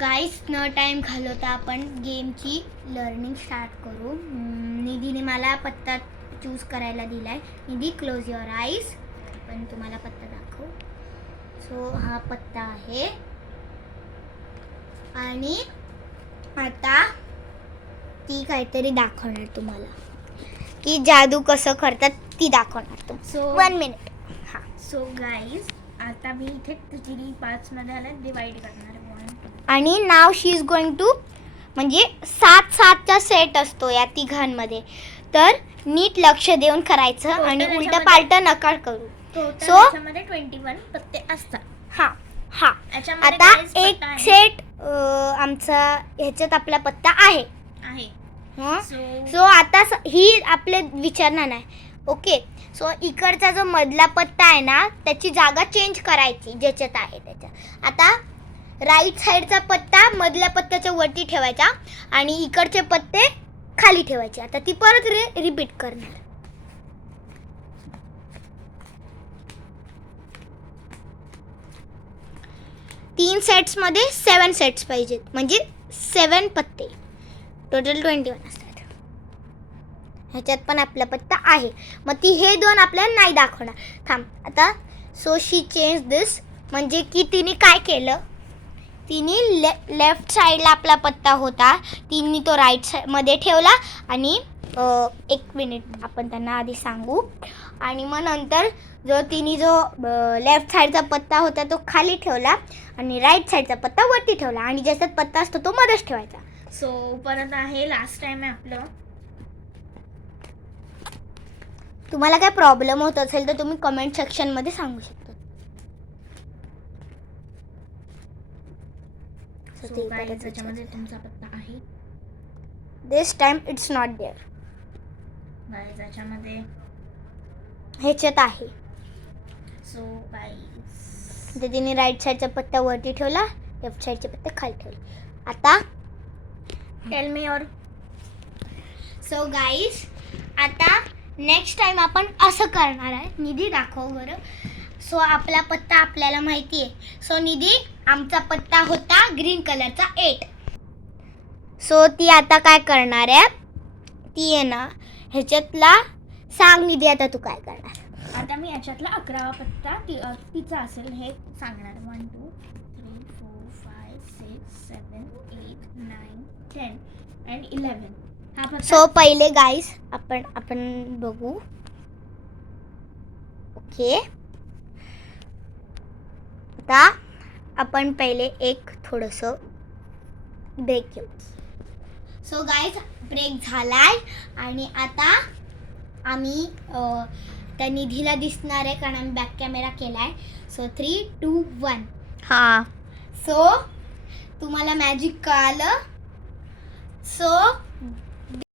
गाईस न टाइम घालवता आपण गेमची लर्निंग स्टार्ट करू. निधीने मला पत्ता चूज करायला दिलाय. निधी क्लोज युअर आईज. पण तुम्हाला पत्ता दाखव. सो हा पत्ता आहे आणि आता ती काहीतरी दाखवणार तुम्हाला की जादू कसं करतात ती दाखवणार. So 1 minute. हां. सो गाईज आता मी इथे तुझी 5 मध्ये आला डिवाइड करणार आहे. आणि now she is going to म्हणजे 7-7चा सेट असतो या तिघांमध्ये. तर नीट लक्ष देऊन करायचं आणि उलटा पालटा नका करू. सो याच्यामध्ये 21 पत्ते असतात. हां हां. आता एक सेट आमचा ह्याच्यात आपला पत्ता आहे. सो आता ही आपले विचारणार नाही. ओके. सो इकडचा जो मधला पत्ता आहे ना त्याची जागा चेंज करायची ज्याच्यात आहे त्याच्या. आता राईट साईडचा पत्ता मधल्या पत्त्याच्या वरती ठेवायचा आणि इकडचे पत्ते खाली ठेवायचे. आता ती परत रिपीट करणार. तीन सेट्स मध्ये 7 सेट्स पाहिजेत म्हणजे 7 पत्ते. टोटल 21 असतात. ह्याच्यात पण आपला पत्ता आहे. मग ती हे दोन आपल्याला नाही दाखवणार. थांब. आता सो शी चेंज दिस म्हणजे की तिने काय केलं. तिने लेफ्ट साईडला आपला पत्ता होता तिने तो राईट साईडमध्ये ठेवला आणि 1 मिनिट आपण त्यांना आधी सांगू. आणि मग नंतर तिने जो लेफ्ट साईडचा पत्ता होता तो खाली ठेवला आणि राईट साईडचा पत्ता वरती ठेवला आणि ज्याच्यात पत्ता असतो तो मध्येच ठेवायचा. सो परत आहे लास्ट टाइम आहे आपलं. तुम्हाला काय प्रॉब्लेम होत असेल तर तुम्ही कमेंट सेक्शनमध्ये सांगू शकता. त्याच्यामध्ये तुमचा पत्ता आहे. दिस टाइम इट्स नॉट देअर. त्याच्यामध्ये ह्याच्यात आहे. सो गाईज तर तिने राईट साईडचा पत्ता वरती ठेवला लेफ्ट साईडचा पत्ता खाली ठेवला. आता tell me your. So guys आता नेक्स्ट टाइम आपण असं करणार आहे. निधी दाखव बरं. सो आपला पत्ता आपल्याला माहिती आहे. सो निधी आमचा पत्ता होता ग्रीन कलरचा 8. सो ती आता काय करणार आहे ती आहे ना ह्याच्यातला सांग निधी. आता तू काय करणार. आता मी याच्यातला 11वा पत्ता तिचा असेल हे सांगणार. 1 2 3 4 5 6 7 8 9 10 and 11 हा पत्ता. सो पहिले गाईस आपण बघू. ओके. आता आपण पहिले एक थोडंसं ब्रेक घेऊ. सो गाईज ब्रेक झालाय आणि आता आम्ही त्या निधीला दिसणार आहे कारण आम्ही बॅक कॅमेरा केलाय. सो 3 2 1. हां. सो तुम्हाला मॅजिक कळालं. सो